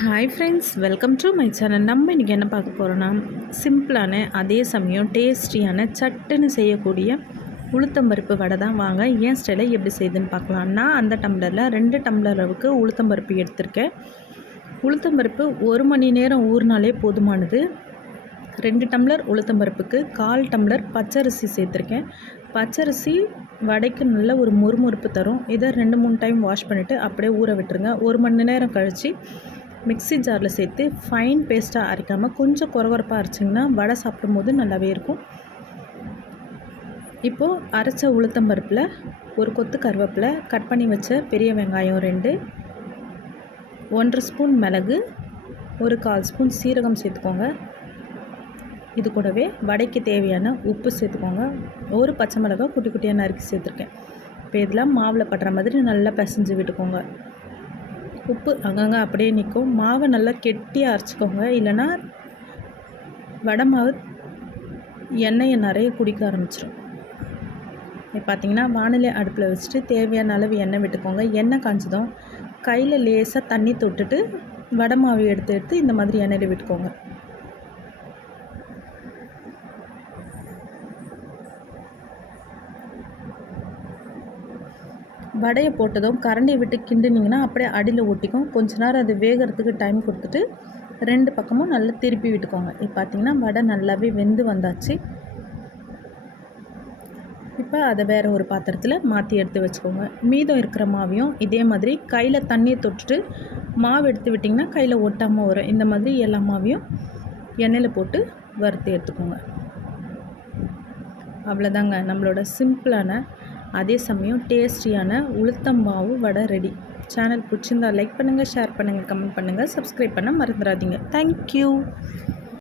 Hi friends, welcome to my channel. நம்ம இன்றைக்கி என்ன பார்க்க போகிறோன்னா, சிம்பிளான அதே சமயம் டேஸ்டியான சட்டுன்னு செய்யக்கூடிய உளுத்தம்பருப்பு வடை தான். வாங்க ஏன் ஸ்டைலை எப்படி செய்யுதுன்னு பார்க்கலாம். நான் அந்த டம்ளரில் 2 டம்ளர் அளவுக்கு உளுத்தம்பருப்பு எடுத்திருக்கேன். உளுத்தம்பருப்பு 1 மணி நேரம் ஊறினாலே போதுமானது. 2 டம்ளர் உளுத்தம்பருப்புக்கு 1/4 டம்ளர் பச்சரிசி சேர்த்துருக்கேன். பச்சரிசி வடைக்கு நல்ல ஒரு முறுமுறுப்பு தரும். இதை 2-3 டைம் வாஷ் பண்ணிவிட்டு அப்படியே ஊற விட்டுருங்க. 1 மணி நேரம் கழித்து மிக்ஸி ஜாரில் சேர்த்து ஃபைன் பேஸ்ட்டாக அரைக்காமல் கொஞ்சம் கொரகொரப்பாக அரைச்சிங்கன்னா வடை சாப்பிடும்போது நல்லாவே இருக்கும். இப்போது அரைச்ச உளுத்தம்பருப்பில் ஒரு கொத்து கருவேப்பிலை, கட் பண்ணி வச்ச பெரிய வெங்காயம் 2, 1/2 ஸ்பூன் மிளகு, ஒரு 1/4 ஸ்பூன் சீரகம் சேர்த்துக்கோங்க. இது கூடவே வடைக்கு தேவையான உப்பு சேர்த்துக்கோங்க. ஒரு பச்சை மிளகாய் குட்டி குட்டியாக நறுக்கி சேர்த்துருக்கேன். இப்போ இதெல்லாம் மாவில் படுற மாதிரி நல்லா பிசைஞ்சு விட்டுக்கோங்க. உப்பு அங்கங்கே அப்படியே நிற்கும். மாவை நல்லா கெட்டியாக அரைச்சிக்கோங்க, இல்லைன்னா வடை மாவு எண்ணெயை நிறைய குடிக்க ஆரம்பிச்சிடும். இப்போ பார்த்திங்கன்னா வானிலை அடுப்பில் வச்சுட்டு தேவையான அளவு எண்ணெய் விட்டுக்கோங்க. எண்ணெய் காய்ச்சதும் கையில் லேசாக தண்ணி தொட்டுட்டு வடை மாவு எடுத்து இந்த மாதிரி எண்ணெயில் விட்டுக்கோங்க. வடையை போட்டதும் கரண்டியை விட்டு கிண்டுனிங்கன்னா அப்படியே அடியில் ஒட்டிக்கும். கொஞ்ச நேரம் அது வேகிறதுக்கு டைம் கொடுத்துட்டு 2 பக்கமும் நல்லா திருப்பி விட்டுக்கோங்க. இப்போ பார்த்திங்கன்னா வடை நல்லாவே வெந்து வந்தாச்சு. இப்போ அதை வேறு ஒரு பாத்திரத்தில் மாற்றி எடுத்து வச்சுக்கோங்க. மீதம் இருக்கிற மாவையும் இதே மாதிரி கையில் தண்ணியை தொட்டுட்டு மாவு எடுத்து விட்டிங்கன்னா கையில் ஒட்டாமல் வரும். இந்த மாதிரி எல்லா மாவையும் எண்ணெயில் போட்டு வறுத்து எடுத்துக்கோங்க. அவ்வளோதாங்க, நம்மளோட சிம்பிளான அதே சமயம் டேஸ்டியான உளுத்தம்பாவு வடை ரெடி. சேனல் பிடிச்சிருந்தா லைக் பண்ணுங்கள், ஷேர் பண்ணுங்கள், கமெண்ட் பண்ணுங்கள், சப்ஸ்கிரைப் பண்ண மறந்துடாதீங்க. தேங்க்யூ.